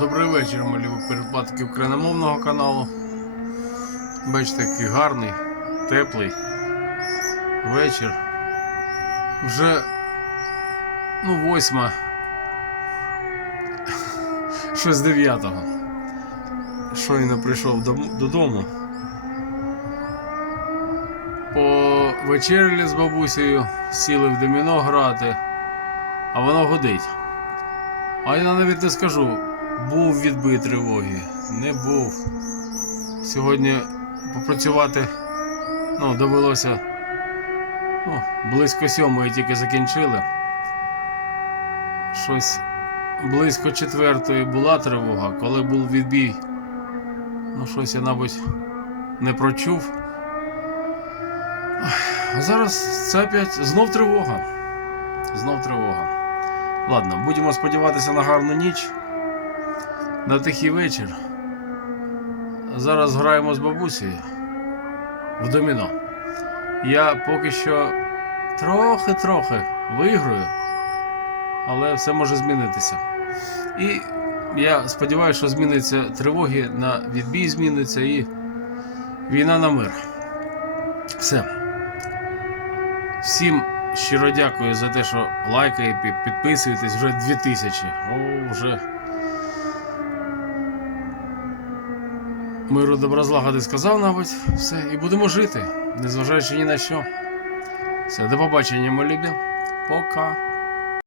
Добрий вечір, мої передплатники україномовного каналу. Бачите, який гарний, теплий вечір. Вже ну, восьма. Щось дев'ятого. Щойно прийшов дом- додому. Повечеряли з бабусею, сіли в доміно грати, а воно годить. А я навіть не скажу, був відбій тривоги, не був. Сьогодні попрацювати ну, довелося ну, близько сьомої тільки закінчили. Щось близько четвертої була тривога, коли був відбій. Ну, щось я, мабуть, не прочув. А зараз це опять знов тривога. Знов тривога. Ладно, будемо сподіватися на гарну ніч, на тихий вечір. Зараз граємо з бабусею в доміно. Я поки що трохи-трохи виграю, але все може змінитися. І я сподіваюся, що зміниться тривоги на відбій зміниться і війна на мир. Все. Всім щиро дякую за те, що лайкаєте, підписуєтесь вже 2000. О, вже. Миру добра злагоди сказав, мабуть, все, і будемо жити, незважаючи ні на що. Все, до побачення, мої любі. Пока.